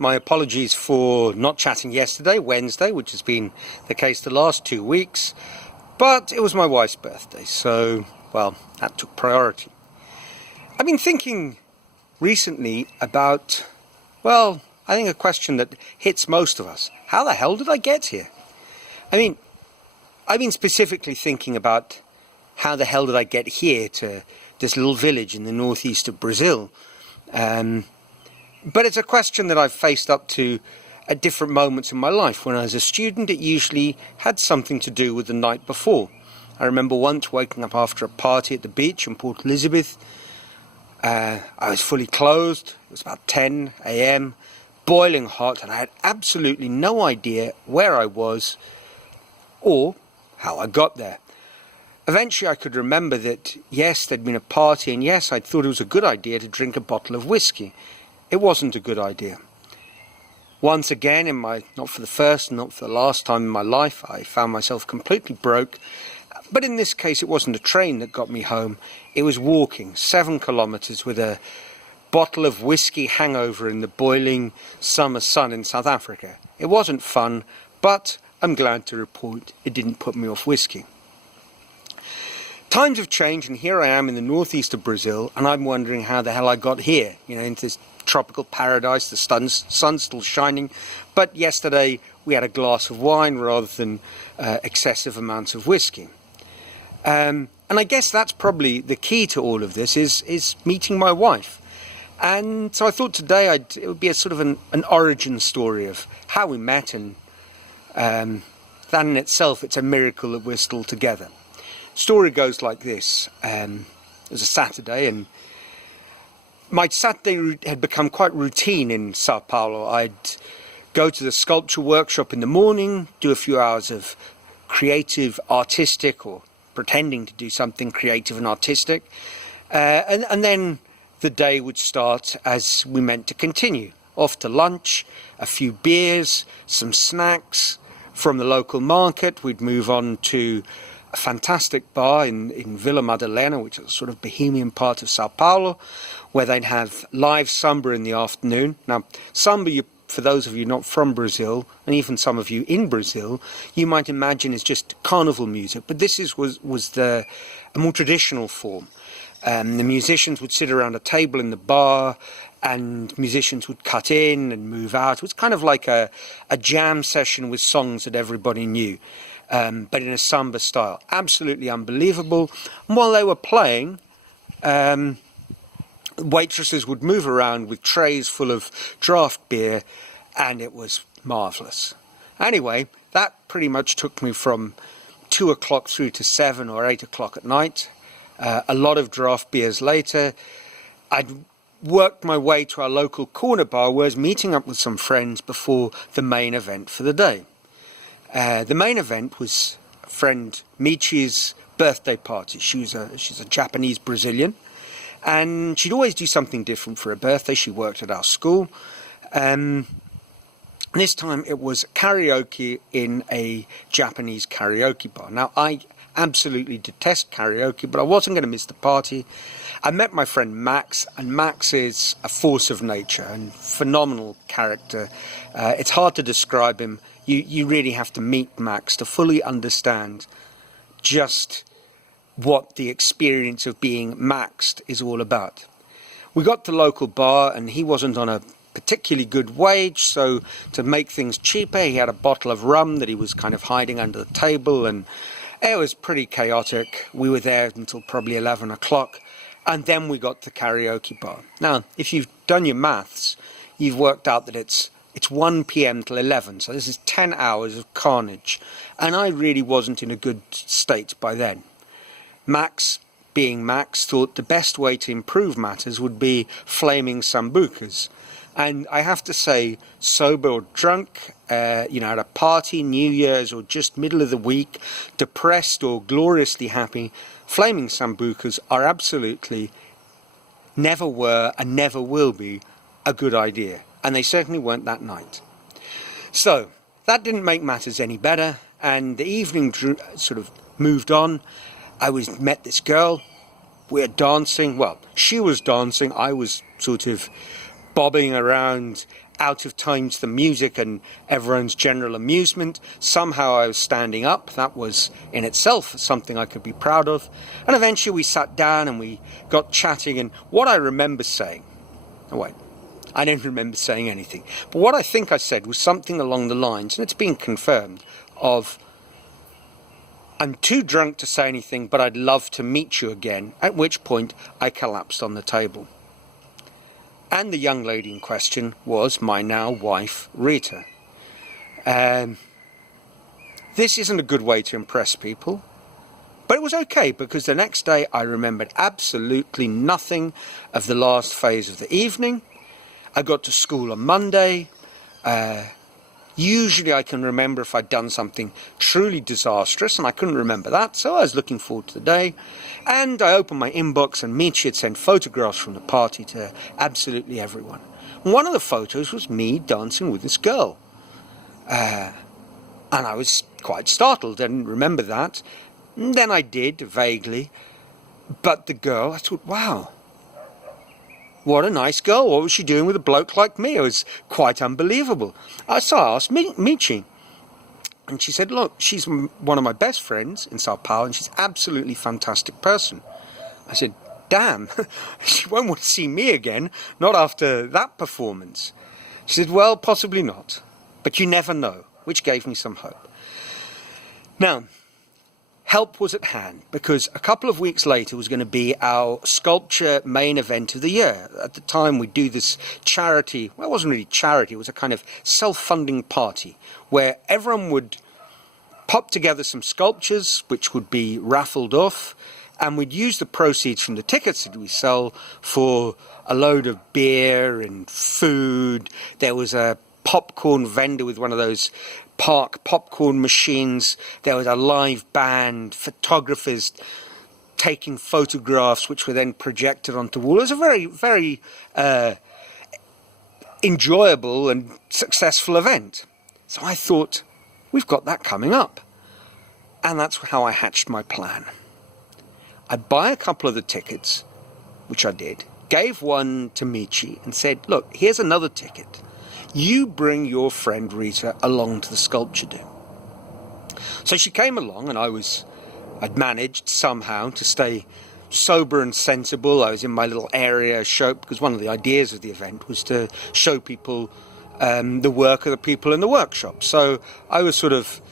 My apologies for not chatting yesterday, Wednesday, which has been the case the last 2 weeks. But it was my wife's birthday, so, well, that took priority. I've been thinking recently about, well, I think a question that hits most of us. How the hell did I get here? I mean, I've been specifically thinking about how the hell did I get here to this little village in the northeast of Brazil. But it's a question that I've faced up to at different moments in my life. When I was a student, it usually had something to do with the night before. I remember once waking up after a party at the beach in Port Elizabeth. I was fully clothed. It was about 10 a.m, boiling hot, and I had absolutely no idea where I was or how I got there. Eventually I could remember that, yes, there'd been a party, and yes, I'd thought it was a good idea to drink a bottle of whiskey. It wasn't a good idea. Once again, not for the first, not for the last time in my life, I found myself completely broke. But in this case, it wasn't a train that got me home. It was walking 7 kilometers with a bottle of whiskey hangover in the boiling summer sun in South Africa. It wasn't fun, but I'm glad to report it didn't put me off whiskey. Times have changed, and here I am in the northeast of Brazil, and I'm wondering how the hell I got here, into this tropical paradise. The sun's still shining, but yesterday we had a glass of wine rather than excessive amounts of whiskey. And I guess that's probably the key to all of this, is meeting my wife. And so I thought today it would be a sort of an origin story of how we met, and that in itself, it's a miracle that we're still together. Story goes like this. It was a Saturday, and my Saturday had become quite routine in Sao Paulo. I'd go to the sculpture workshop in the morning, do a few hours of creative, artistic, or pretending to do something creative and artistic, and then the day would start as we meant to continue. Off to lunch, a few beers, some snacks from the local market. We'd move on to a fantastic bar in Vila Madalena, which is a sort of bohemian part of Sao Paulo, where they'd have live samba in the afternoon. Now, samba, for those of you not from Brazil, and even some of you in Brazil, you might imagine is just carnival music, but this was a more traditional form. The musicians would sit around a table in the bar, and musicians would cut in and move out. It was kind of like a jam session with songs that everybody knew. But in a samba style. Absolutely unbelievable. And while they were playing, waitresses would move around with trays full of draft beer, and it was marvellous. Anyway, that pretty much took me from 2 o'clock through to 7 or 8 o'clock at night. A lot of draft beers later, I'd worked my way to our local corner bar, where I was meeting up with some friends before the main event for the day. The main event was a friend Michi's birthday party. She's a Japanese Brazilian, and she'd always do something different for her birthday. She worked at our school. This time it was karaoke in a Japanese karaoke bar. Now, I absolutely detest karaoke, but I wasn't going to miss the party. I met my friend Max, and Max is a force of nature and phenomenal character. It's hard to describe him. You really have to meet Max to fully understand just what the experience of being maxed is all about. We got to the local bar, and he wasn't on a particularly good wage, so to make things cheaper, he had a bottle of rum that he was kind of hiding under the table, and it was pretty chaotic. We were there until probably 11 o'clock, and then we got to the karaoke bar. Now, if you've done your maths, you've worked out that it's 1 p.m. till 11, so this is 10 hours of carnage, and I really wasn't in a good state by then. Max, being Max, thought the best way to improve matters would be flaming sambucas. And I have to say, sober or drunk, at a party, New Year's, or just middle of the week, depressed or gloriously happy, flaming sambucas are absolutely, never were and never will be, a good idea. And they certainly weren't that night. So, that didn't make matters any better, and the evening sort of moved on. I met this girl. We're dancing. Well, she was dancing. I was sort of bobbing around out of time to the music and everyone's general amusement. Somehow I was standing up. That was in itself something I could be proud of. And eventually we sat down and we got chatting, and what I remember saying, oh wait, I don't remember saying anything, but what I think I said was something along the lines, and it's been confirmed, of, I'm too drunk to say anything, but I'd love to meet you again, at which point I collapsed on the table. And the young lady in question was my now wife, Rita. This isn't a good way to impress people, but it was okay, because the next day I remembered absolutely nothing of the last phase of the evening. I got to school on Monday. Usually I can remember if I'd done something truly disastrous, and I couldn't remember that, so I was looking forward to the day. And I opened my inbox, and Michi had sent photographs from the party to absolutely everyone. One of the photos was me dancing with this girl. And I was quite startled, I didn't remember that. And then I did, vaguely. But the girl, I thought, wow, what a nice girl. What was she doing with a bloke like me? It was quite unbelievable. So I asked Michi, and she said, look, she's one of my best friends in Sao Paulo, and she's absolutely fantastic person. I said, damn, she won't want to see me again, not after that performance. She said, well, possibly not, but you never know, which gave me some hope. Now, help was at hand, because a couple of weeks later was going to be our sculpture main event of the year. At the time, we'd do this charity, well, it wasn't really charity, it was a kind of self-funding party, where everyone would pop together some sculptures, which would be raffled off, and we'd use the proceeds from the tickets that we sell for a load of beer and food. There was a popcorn vendor with one of those park popcorn machines. There was a live band, photographers taking photographs which were then projected onto the wall. It was a very, very enjoyable and successful event. So I thought, we've got that coming up. And that's how I hatched my plan. I'd buy a couple of the tickets, which I did, gave one to Michi and said, look, here's another ticket. You bring your friend Rita along to the sculpture do. So she came along, and I'd managed somehow to stay sober and sensible. I was in my little area show, because one of the ideas of the event was to show people the work of the people in the workshop. So I was sort of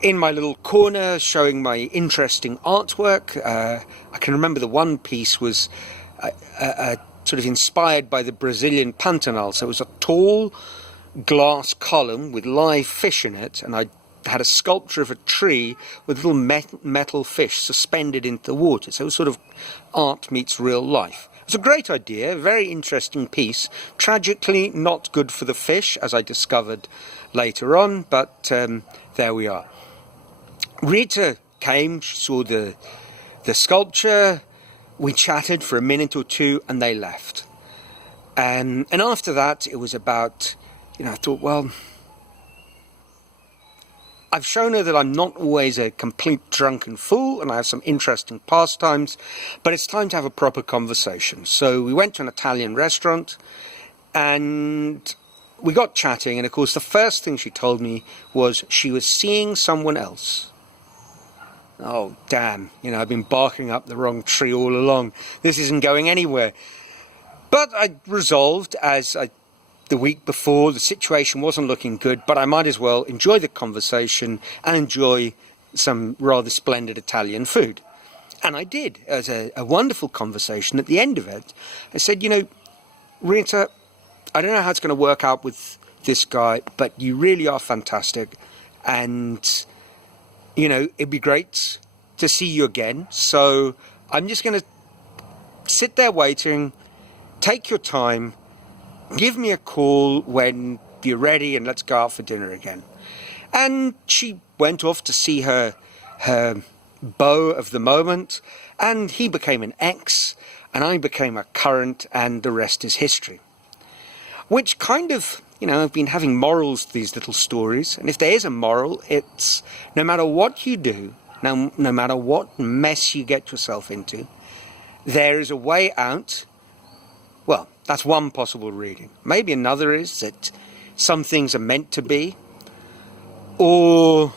in my little corner showing my interesting artwork. I can remember the one piece was sort of inspired by the Brazilian Pantanal. So it was a tall glass column with live fish in it, and I had a sculpture of a tree with little metal fish suspended into the water. So it was sort of art meets real life. It was a great idea, a very interesting piece. Tragically not good for the fish, as I discovered later on, but there we are. Rita came, she saw the sculpture. We chatted for a minute or two, and they left. And after that, it was about, I thought, well, I've shown her that I'm not always a complete drunken fool, and I have some interesting pastimes, but it's time to have a proper conversation. So we went to an Italian restaurant, and we got chatting, and of course the first thing she told me was she was seeing someone else. Oh, damn, I've been barking up the wrong tree all along. This isn't going anywhere. But I resolved, the week before, the situation wasn't looking good, but I might as well enjoy the conversation and enjoy some rather splendid Italian food. And I did. It was a wonderful conversation. At the end of it, I said, Rita, I don't know how it's going to work out with this guy, but you really are fantastic. And it'd be great to see you again. So I'm just going to sit there waiting, take your time, give me a call when you're ready, and let's go out for dinner again. And she went off to see her beau of the moment, and he became an ex, and I became a current, and the rest is history. Which kind of, I've been having morals to these little stories, and if there is a moral, it's no matter what you do, no matter what mess you get yourself into, there is a way out. Well, That's one possible reading. Maybe another is that some things are meant to be, or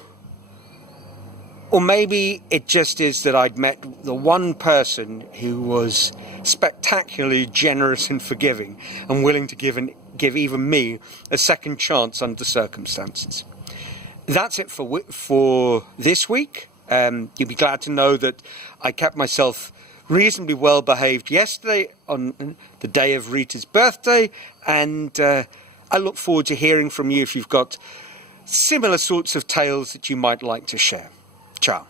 maybe it just is that I'd met the one person who was spectacularly generous and forgiving and willing to give even me a second chance under circumstances. That's it for this week. You'll be glad to know that I kept myself reasonably well behaved yesterday on the day of Rita's birthday, and I look forward to hearing from you if you've got similar sorts of tales that you might like to share. Ciao.